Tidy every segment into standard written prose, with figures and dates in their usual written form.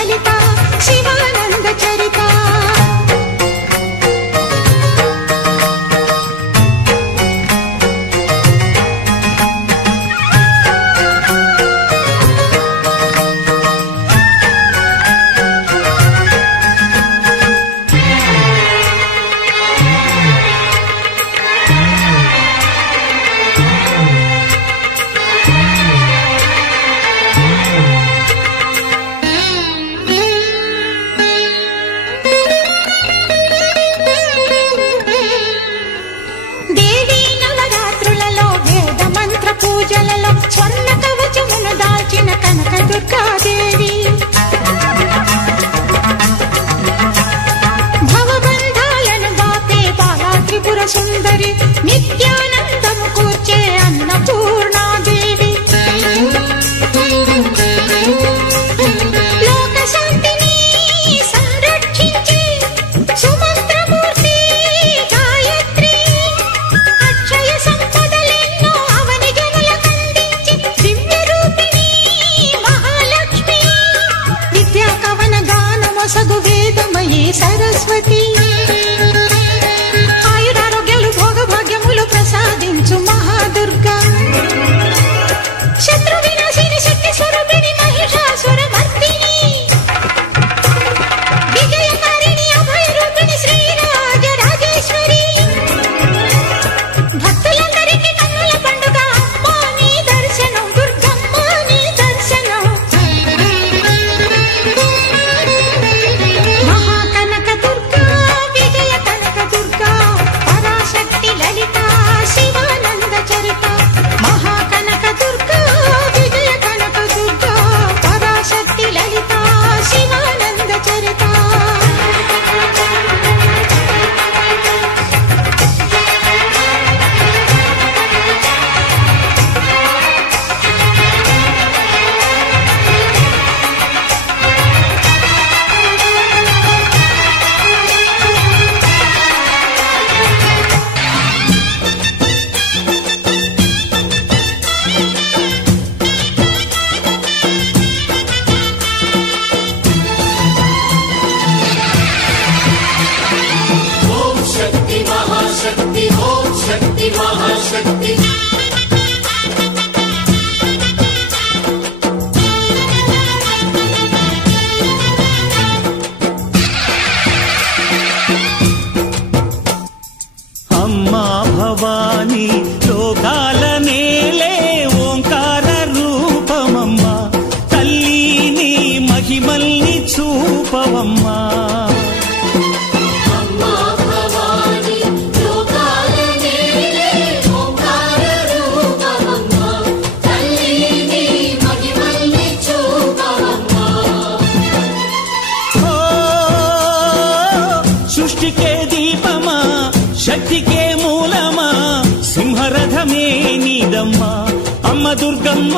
లలిత శివానంద చరిత. పూజలలో స్వర్ణ కవచమును దాల్చిన కనక దుర్గాదేవి భవబంధాలను బాపే బాలా త్రిపుర సుందరి నిత్యానందము కూర్చే అన్నపూర్ణాదేవి లోక శాంతిని సంరక్షించే సుమంత్రమూర్తి గాయత్రి అక్షయ సంపదలెన్నో అవని జనులకందించి దివ్య రూపిణి మహాలక్ష్మి విద్యా కవన గానమొసగు వేదమయీ సరస్వతి ఆయురారోగ్యాలు భోగభాగ్యములు ప్రసాదించు మహాదుర్గా శత్రు వినాశిని శక్తి స్వరూపిణి మహిషాసుర మర్దిని విజయకారిణి అభయ రూపిణి శ్రీరాజ రాజేశ్వరి భక్తులందరికీ కన్నుల పండుగ అమ్మా నీ దర్శనం దుర్గమ్మ నీ దర్శనం మహాకనక దుర్గా విజయ కనక దుర్గా పరాశక్తి లలిత శివానంద చరిత మహాకనక దుర్గా విజయ కనక దుర్గా పరాశక్తి లలిత శివానంద చరిత. అమ్మా భవానీ లోకాల నేలే ఓంకార రూపమమ్మా తల్లిని మహిమల్ని చూపవమ్మా సృష్టికే దీపమా శక్తికే మూలమా సింహరథమే నీదమ్మా అమ్మ దుర్గమ్మ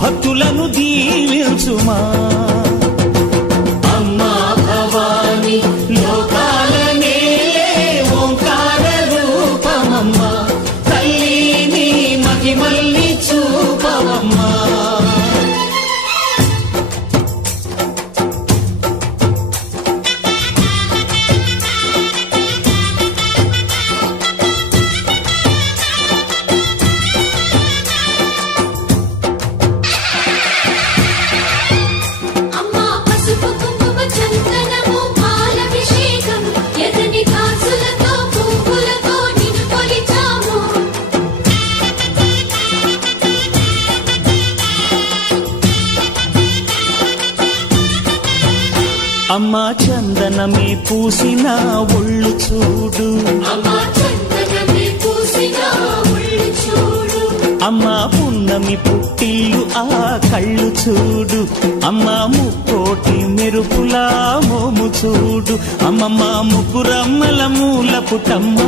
భక్తులను దీవించుమా అమ్మా భవానీ లోకాల నేలే ఓంకార రూపమమ్మా తల్లిని మహిమల్ని చూపవమ్మా అమ్మా చందనమే పూసిన ఒళ్ళు చూడు అమ్మా పున్నమి పుట్టిల్లు ఆ కళ్ళు చూడు అమ్మా ముక్కోటి మెరుపులా మోము చూడు అమ్మమ్మ ముగ్గురమ్మల మూల పుటమ్మ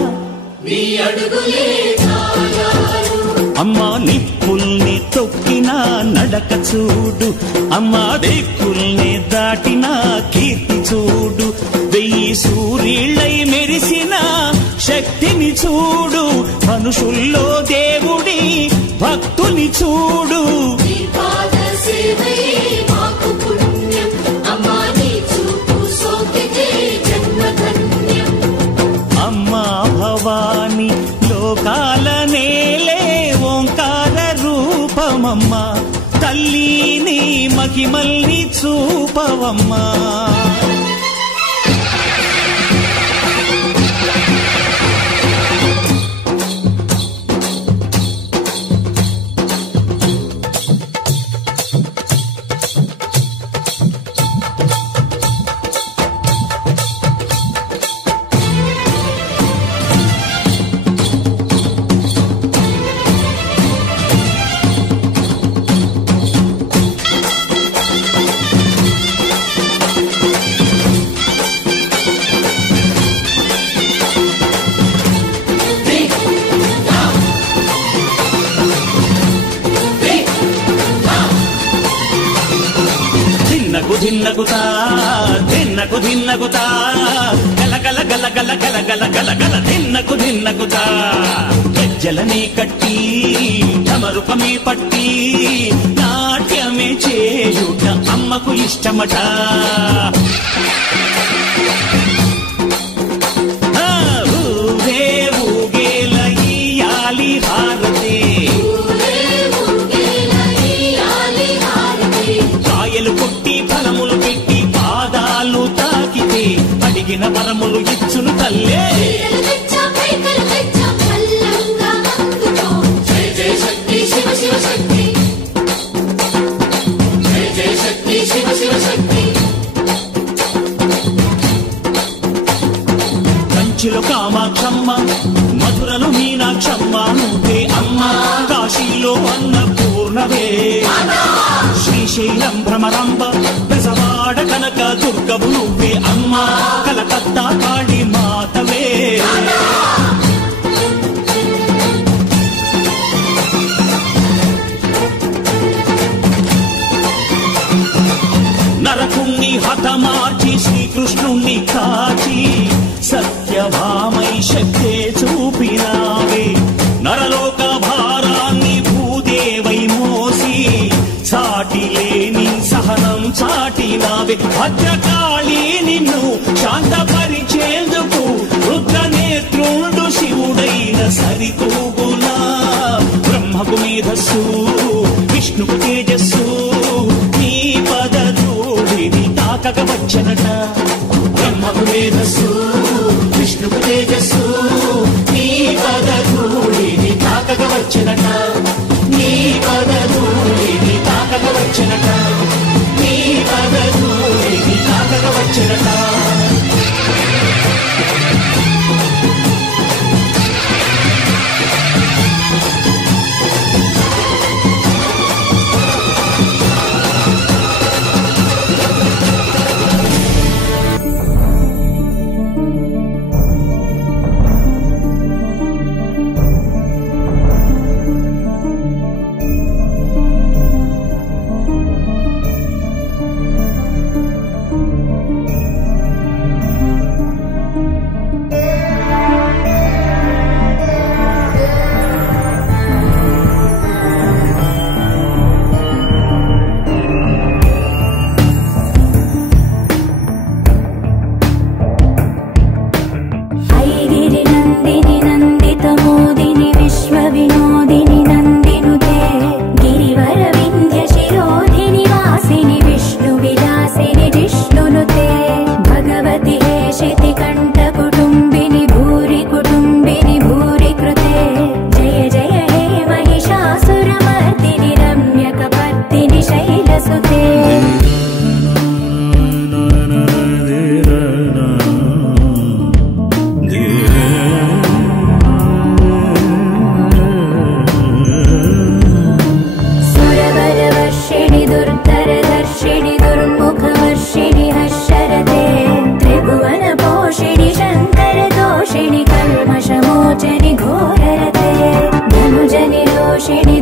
అమ్మా నిప్పుల్ని తొక్కిన నడక చూడు అమ్మా దిక్కుల్ని దాటిన కీర్తి చూడు 1000 సూర్యులై మెరిసిన శక్తిని చూడు మనుషుల్లో దేవుడి భక్తుని చూడు పాద సేవయే మాకు పుణ్యం అమ్మా మహిమల్ని చూపవమ్మా. ధిన్నగుతా ధిన్నగు ధిన్నగుతా గల గల గల గల గల గల గల గల ధిన్నగుతా గజ్జలనే కట్టి తమరుపమే పట్టి నాట్యమే చేయుట అమ్మకు ఇష్టమట. ఊరే ఊగేల ఇయ్యాలి హారతి, కాయలు కొట్టి ఫలములు పెట్టి పాదాలు తాకితే అడిగిన వరములు ఇచ్చును తల్లే. కంచిలో కామాక్షమ్మ, మధురలో మీనాక్షమ్మ నువ్వే అమ్మ, కాశీలో అన్నపూర్ణవే, శ్రీశైలం భ్రమరాంబ, బెజవాడ కనక దుర్గవు నువ్వే అమ్మ, కలకత్తా కాళీ మాతవే. నరకుణ్ణి హతమార్చి శ్రీకృష్ణుణ్ణి కాచి సత్యభామై శక్తే చూపినావే, నరలోక భారాన్ని భూదేవై మోసి సాటి లేని సహనం చాటినావే. భద్రకాళి నిన్ను శాంతపరిచేందుకు రుద్రనేత్రుండు శివుడైన సరితూగులా, బ్రహ్మకు మేధస్సు విష్ణుకు తేజస్సు నీ పదధూళిని తాకక వచ్చనట. బ్రహ్మకు మేధస్సు విష్ణుకు తేజస్సు నీ పదధూళిని తాకక వచ్చనట, నీ పదధూళిని తాకక వచ్చనట, నీ పదధూళిని తాకక వచ్చనట.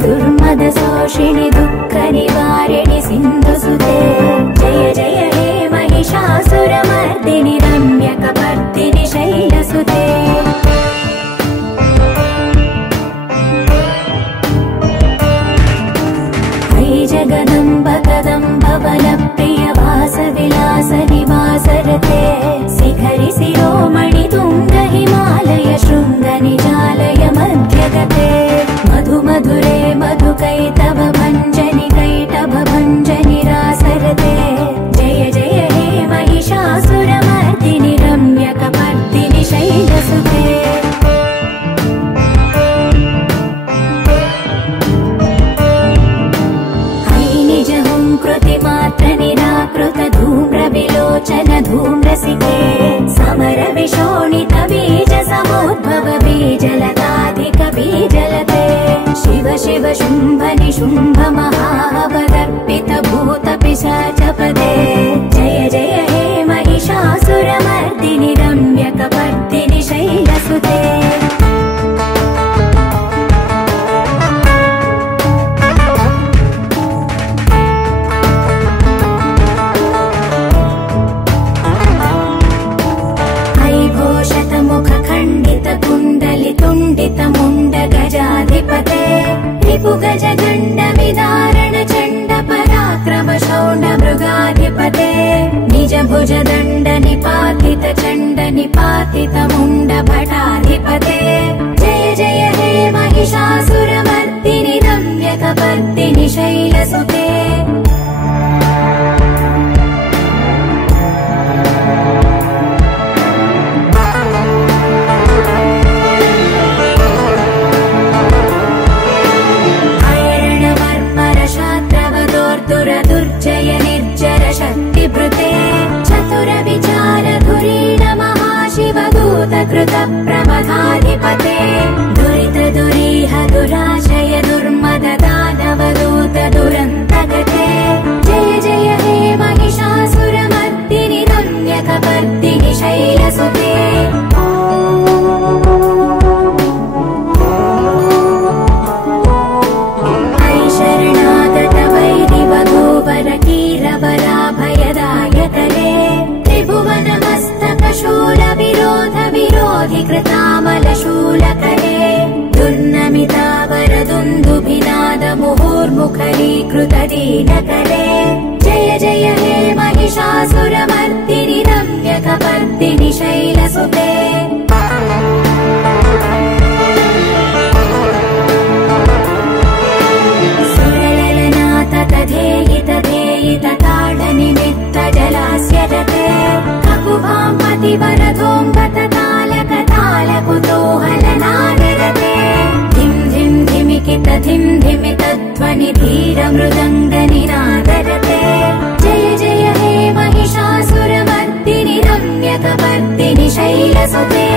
दुर्मदशोषिणि दुःखनिवारिणि सिन्धुसुते जय जय हे महिषासुरमर्दिनि रम्यकपर्दिनि शैलसुते हरि जगदम्ब कदम्ब बलप्रिय वासविलास निवासरते शिखरि शिरोमणि तुङ्ग हिमालय शृङ्ग निजालय मध्यगते मधु मधुरे मधुकैतव भञ्जनि कैटभ भञ्जनि रास चतुर्भुजदण्ड निपातित चण्ड निपातित मुण्ड भटाधिपते जय जय हे महिषासुरमर्दिनि रम्यकपर्दिनि शैलसुते दुर्जय निर्जर शक्तिभृते चतुर विचार धुरीण महाशिवदूत कृत प्रमथाधिपते दुरित दुरीह दुराशय दुर्मद दानवदूत दुरन्तगते जय जय हे महिषासुरमर्दिनि रम्यकपर्दिनि शैलसुते कीरवराभयदायकरे त्रिभुवनमस्तकशूल विरोध विरोधि कृतामलशूलकरे दुर्नमितावरदुन्दुभिनाद मुहुर्मुखरीकृत दीनकरे जय जय हे महिषासुरमर्दिनि रम्यकपर्दिनि शैलसुते धेयित जलास्य जते ककुभाम्पतिवरधोऽम्बतकालकतालकुतूहलनादरते धिं धिं धिमिकित धिं धिमित ध्वनि धीर मृदङ्गनिनादरते जय जय हे महिषासुरमर्दिनि रम्यकपर्दिनि शैलसुते